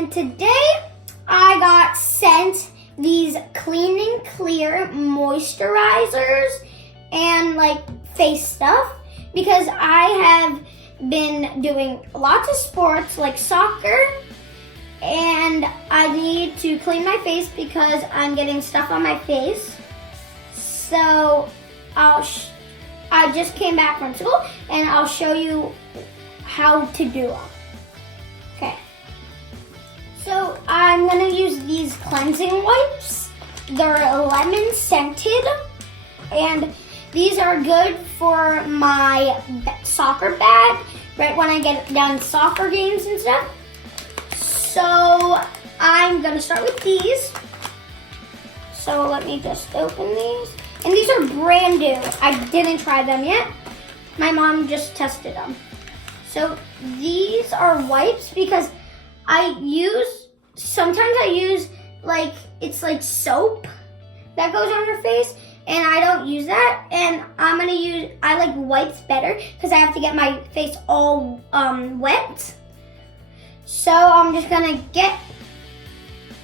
and today I got sent these clean and clear moisturizers and like face stuff because I have been doing lots of sports like soccer and I need to clean my face because I'm getting stuff on my face. So I just came back from school and I'll show you how to do them. Okay. So I'm gonna use these cleansing wipes. They're lemon scented and these are good for my soccer bag right when I get down soccer games and stuff. So I'm gonna start with these. So let me just open these. And these are brand new. I didn't try them yet. My mom just tested them. So these are wipes because sometimes I use like, it's like soap that goes on your face and I don't use that. And I like wipes better because I have to get my face all wet. So I'm just gonna get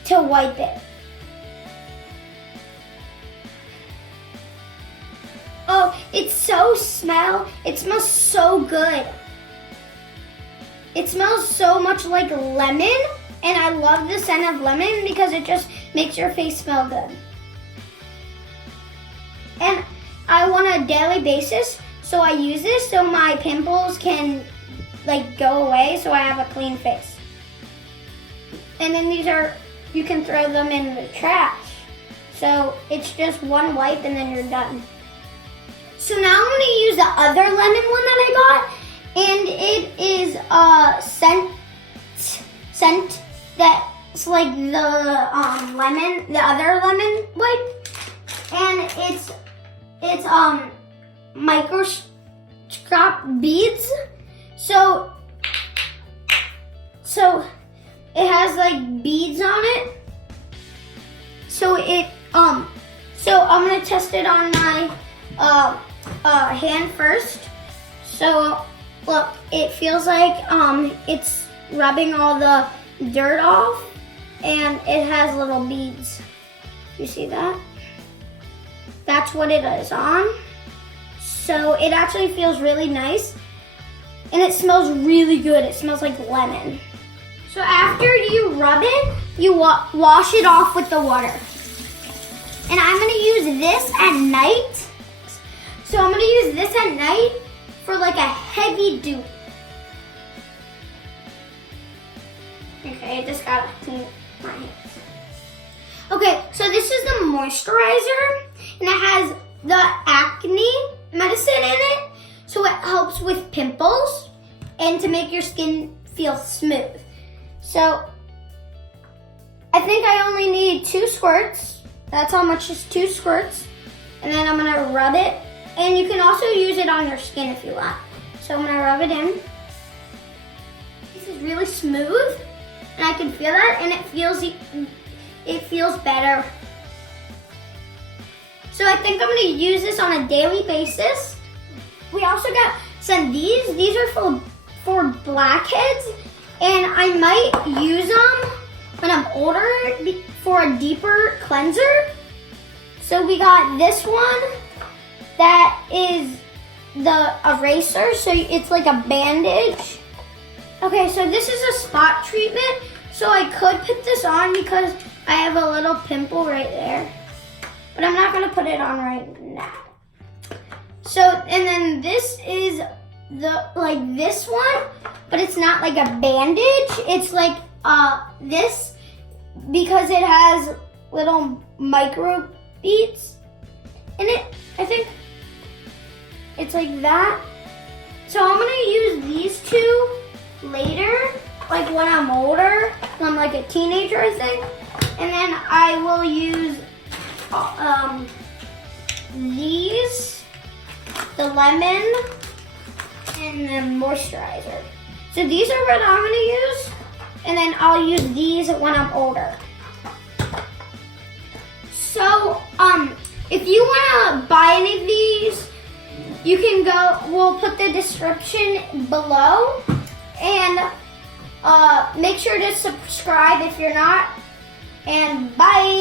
to wipe it. Oh, it smells so good. It smells so much like lemon, and I love the scent of lemon because it just makes your face smell good. And I want a daily basis, so I use this so my pimples can like go away so I have a clean face. And then you can throw them in the trash. So it's just one wipe and then you're done. So now I'm going to use the other lemon one that I got, and it is a scent that's like the other lemon wipe, and it's microscopic beads. So it has like beads on it. So I'm gonna test it on my hand first. So look, it feels like it's rubbing all the dirt off and it has little beads. You see that? That's what it is on. So it actually feels really nice and it smells really good. It smells like lemon. So after you rub it, you wash it off with the water. And I'm gonna use this at night. So I'm gonna use this at night for like a heavy dew. Okay, I just gotta clean my hands. Okay, so this is the moisturizer and it has the acne medicine in it. So it helps with pimples and to make your skin feel smooth. So I think I only need 2 squirts. That's how much is 2 squirts. And then I'm gonna rub it. And you can also use it on your skin if you want. So I'm gonna rub it in. This is really smooth, and I can feel that, and it feels better. So I think I'm gonna use this on a daily basis. We also got some these. These are for blackheads, and I might use them when I'm older for a deeper cleanser. So we got this one. That is the eraser, so it's like a bandage. Okay, so this is a spot treatment. So I could put this on because I have a little pimple right there. But I'm not gonna put it on right now. So, and then this is this one, but it's not like a bandage. It's like this because it has little micro beads in it, I think. It's like that. So I'm gonna use these 2 later, like when I'm older, when I'm like a teenager, I think. And then I will use these, the lemon, and the moisturizer. So these are what I'm gonna use, and then I'll use these when I'm older. So if you wanna buy any of these, you can go, we'll put the description below, and Make sure to subscribe if you're not. And bye.